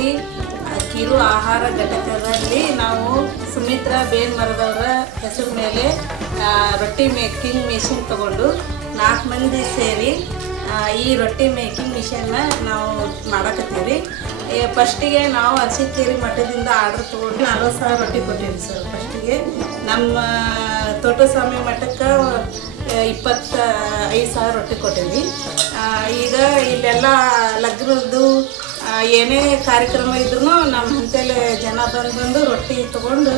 ಮಾಡಿ ಕಿರು ಆಹಾರ ಘಟಕದಲ್ಲಿ ನಾವು ಸುಮಿತ್ರ ಬೇನ್ಮರದವರ ಹೆಸರು ಮೇಲೆ ರೊಟ್ಟಿ ಮೇಕಿಂಗ್ ಮಿಷಿನ್ ತಗೊಂಡು ನಾಲ್ಕು ಮಂದಿ ಸೇರಿ ಈ ರೊಟ್ಟಿ ಮೇಕಿಂಗ್ ಮಿಷನ್ನ ನಾವು ಮಾಡಕತ್ತೀವಿ. ಫಸ್ಟಿಗೆ ನಾವು ಅರಸಿಕೇರಿ ಮಠದಿಂದ ಆರ್ಡ್ರ್ ತೊಗೊಂಡು ನಲ್ವತ್ತು ಸಾವಿರ ರೊಟ್ಟಿ ಕೊಟ್ಟೀವಿ ಸರ್ ಫಸ್ಟಿಗೆ. ನಮ್ಮ ತೋಟಸ್ವಾಮಿ ಮಠಕ್ಕೆ ಇಪ್ಪತ್ತ ಐದು ಸಾವಿರ ರೊಟ್ಟಿ ಕೊಟ್ಟೀವಿ ಈಗ ಇಲ್ಲೆಲ್ಲ ಲಗ್ನದ್ದು ಏನೇ ಕಾರ್ಯಕ್ರಮ ಇದ್ರೂ ನಮ್ಮ ಹಂತಲ್ಲಿ ಜನ ಬಂದು ಬಂದು ರೊಟ್ಟಿ ತೊಗೊಂಡು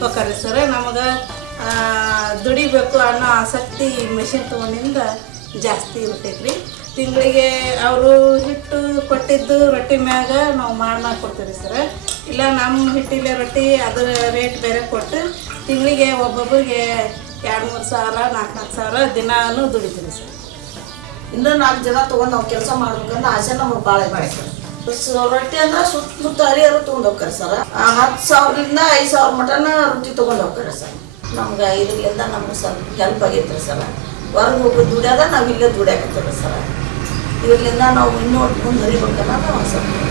ಹೋಗ್ತಾರೆ ಸರ್ ನಮಗೆ ದುಡಿಬೇಕು ಅನ್ನೋ ಆಸಕ್ತಿ ಮೆಷಿನ್ ತೊಗೊಂಡಿಂದ ಜಾಸ್ತಿ ಇರ್ತೈತ್ರಿ. ತಿಂಗಳಿಗೆ ಅವರು ಹಿಟ್ಟು ಕೊಟ್ಟಿದ್ದು ರೊಟ್ಟಿ ಮ್ಯಾಗ ನಾವು ಮಾಡಿ ಕೊಡ್ತೀವಿ ಸರ್. ಇಲ್ಲ ನಮ್ಮ ಹಿಟ್ಟಿಲೆ ರೊಟ್ಟಿ ಅದರ ರೇಟ್ ಬೇರೆ ಕೊಟ್ಟು ತಿಂಗಳಿಗೆ ಒಬ್ಬೊಬ್ಬರಿಗೆ ಎರಡು ಮೂರು ಸಾವಿರ ನಾಲ್ಕು ನಾಲ್ಕು ಸಾವಿರ ದಿನಾನು ದುಡಿತೀವಿ ಸರ್. ಇನ್ನೂ ನಾಲ್ಕು ಜನ ತೊಗೊಂಡು ನಾವು ಕೆಲಸ ಮಾಡ್ಬೇಕಂದ್ರೆ ಆಸೆ ನಮಗೆ ಭಾಳ ಭಾಳ ಸರ್ ರೊಟ್ಟಿ ಅಂದ್ರೆ ಸುತ್ತಮುತ್ತ ಹರಿಯರು ತಗೊಂಡ್ ಹೋಗ್ತಾರೆ ಸರ್. ಹತ್ತು ಸಾವಿರದಿಂದ ಐದು ಸಾವಿರ ಮಟನ ರೊಟ್ಟಿ ತೊಗೊಂಡು ಹೋಗ್ತಾರೆ ಸರ್. ನಮ್ಗೆ ಇದರಿಂದ ನಮ್ಗೆ ಸ್ವಲ್ಪ ಹೆಲ್ಪ್ ಆಗೈತ್ರಿ ಸರ್. ಹೊರಗೆ ಹೋಗಿ ದುಡಿಯೋದ ನಾವು ಇಲ್ಲೇ ದುಡ್ಯಾಕತ್ತೀವಿ ಸರ್. ಇದರಿಂದ ನಾವು ಇನ್ನೂ ಮುಂದೆ ಹರಿಬೇಕನ್ನೋದು ಒಂದು ಸ್ವಲ್ಪ